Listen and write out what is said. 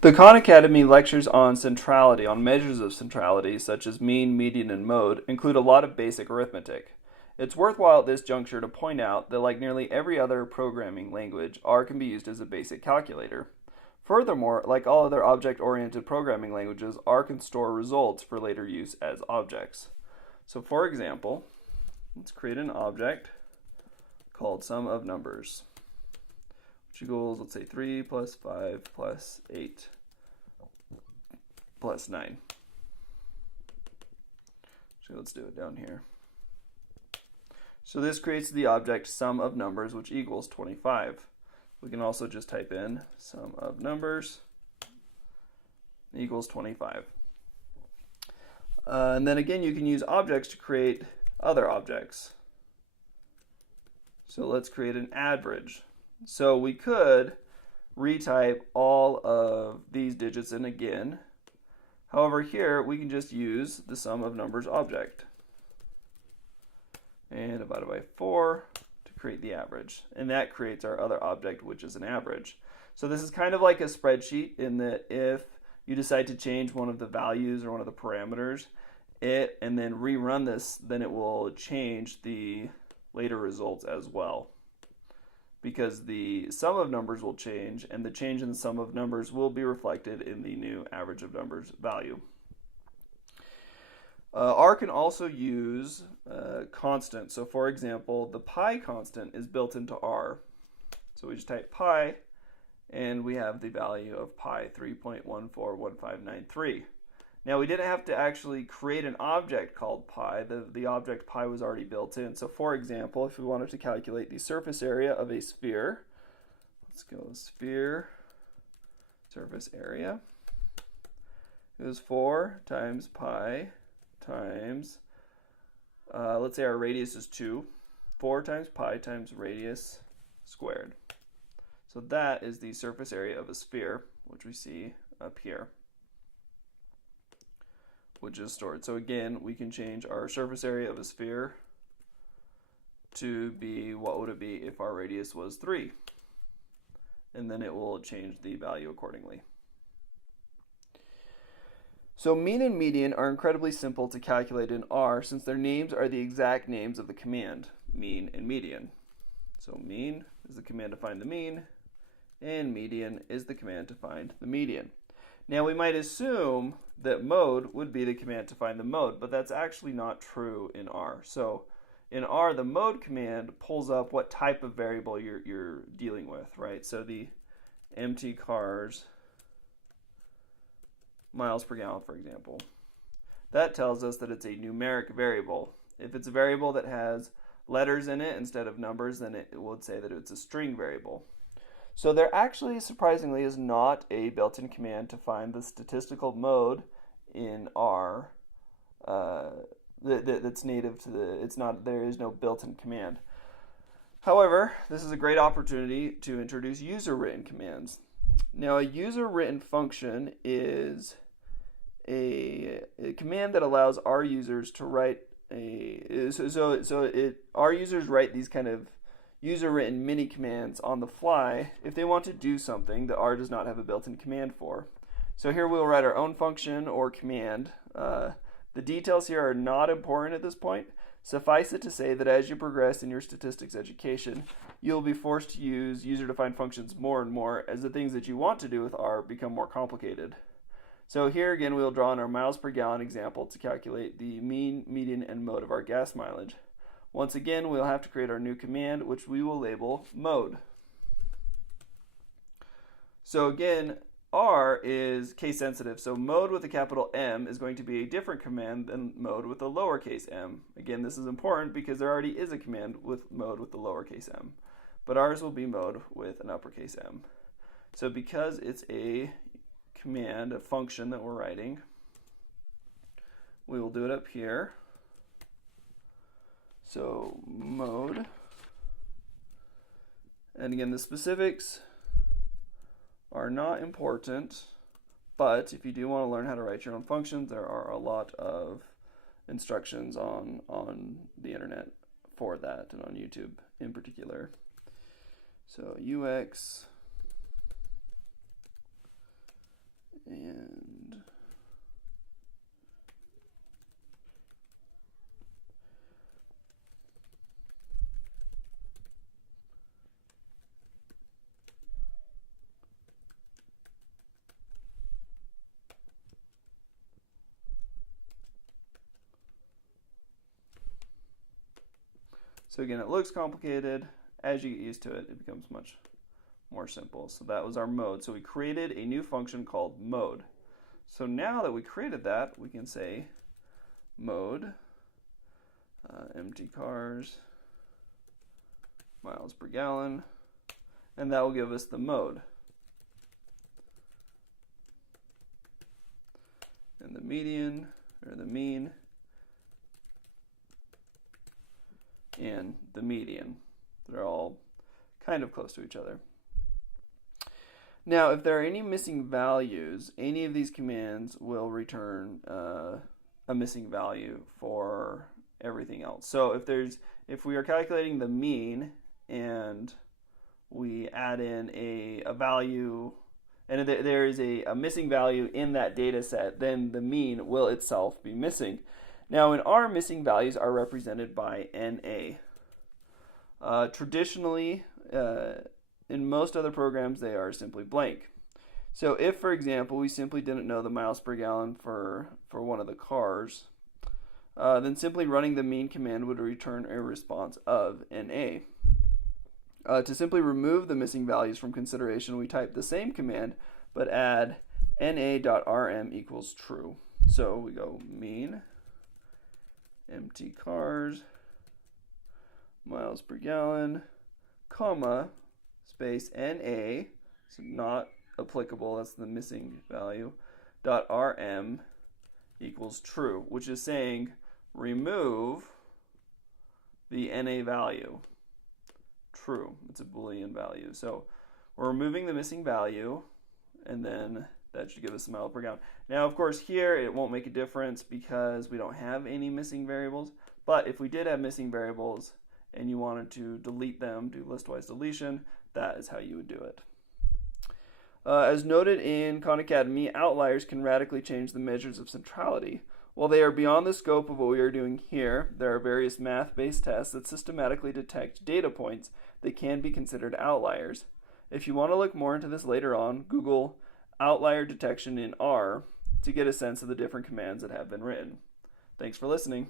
The Khan Academy lectures on centrality, on measures of centrality, such as mean, median, and mode, include a lot of basic arithmetic. It's worthwhile at this juncture to point out that, like nearly every other programming language, R can be used as a basic calculator. Furthermore, like all other object-oriented programming languages, R can store results for later use as objects. So for example, let's create an object called sum of numbers, which equals, let's say, 3 plus 5 plus 8 plus 9. So let's do it down here. So this creates the object sum of numbers, which equals 25. We can also just type in sum of numbers equals 25. And then again, you can use objects to create other objects. So let's create an average. So we could retype all of these digits in again. However, here we can just use the sum of numbers object and divide it by 4 to create the average. And that creates our other object, which is an average. So this is kind of like a spreadsheet in that if you decide to change one of the values or one of the parameters, and then rerun this, then it will change the later results as well, because the sum of numbers will change, and the change in the sum of numbers will be reflected in the new average of numbers value. R can also use constants. So for example, the pi constant is built into R. So we just type pi, and we have the value of pi, 3.141593. Now we didn't have to actually create an object called pi. The object pi was already built in. So for example, if we wanted to calculate the surface area of a sphere, let's go sphere surface area. It was 4 times pi times, let's say our radius is 2. 4 times pi times radius squared. So that is the surface area of a sphere, which we see up here, which is stored. So again, we can change our surface area of a sphere to be, what would it be if our radius was 3? And then it will change the value accordingly. So mean and median are incredibly simple to calculate in R, since their names are the exact names of the command, mean and median. So mean is the command to find the mean, and median is the command to find the median. Now we might assume that mode would be the command to find the mode, but that's actually not true in R. So in R, the mode command pulls up what type of variable you're dealing with, right? So the empty cars miles per gallon, for example. That tells us that it's a numeric variable. If it's a variable that has letters in it instead of numbers, then it would say that it's a string variable. So there actually, surprisingly, is not a built-in command to find the statistical mode in R that's native to there is no built-in command. However, this is a great opportunity to introduce user-written commands. Now, a user-written function is a command that allows our users to write our users write these kind of user-written mini commands on the fly if they want to do something that R does not have a built-in command for. So here we'll write our own function or command. The details here are not important at this point. Suffice it to say that as you progress in your statistics education, you'll be forced to use user-defined functions more and more as the things that you want to do with R become more complicated. So here again, we'll draw on our miles per gallon example to calculate the mean, median, and mode of our gas mileage. Once again, we'll have to create our new command, which we will label mode. So again, R is case sensitive, so mode with a capital M is going to be a different command than mode with a lowercase m. Again, this is important because there already is a command with mode with the lowercase m, but ours will be mode with an uppercase M. So because it's a command, a function that we're writing, we will do it up here. So mode, and again, the specifics are not important, but if you do want to learn how to write your own functions, there are a lot of instructions on the internet for that, and on YouTube in particular. So UX So again, it looks complicated. As you get used to it, it becomes much more simple. So that was our mode. So we created a new function called mode. So now that we created that, we can say mode empty cars miles per gallon, and that will give us the mode. And the median, or the mean, and the median. They're all kind of close to each other. Now, if there are any missing values, any of these commands will return a missing value for everything else. So if we are calculating the mean and we add in a value, and there is a missing value in that data set, then the mean will itself be missing. Now in R, missing values are represented by NA. Traditionally, in most other programs, they are simply blank. So if, for example, we simply didn't know the miles per gallon for one of the cars, then simply running the mean command would return a response of NA. To simply remove the missing values from consideration, we type the same command, but add na.rm equals true. So we go mean empty cars miles per gallon, comma, space na, so not applicable, that's the missing value, .rm equals true, which is saying remove the na value. True, it's a Boolean value. So we're removing the missing value, and then that should give us a mile per gallon. Now, of course, here it won't make a difference because we don't have any missing variables, but if we did have missing variables and you wanted to delete them, do listwise deletion, that is how you would do it. As noted in Khan Academy, outliers can radically change the measures of centrality. While they are beyond the scope of what we are doing here, there are various math-based tests that systematically detect data points that can be considered outliers. If you want to look more into this later on, Google outlier detection in R to get a sense of the different commands that have been written. Thanks for listening.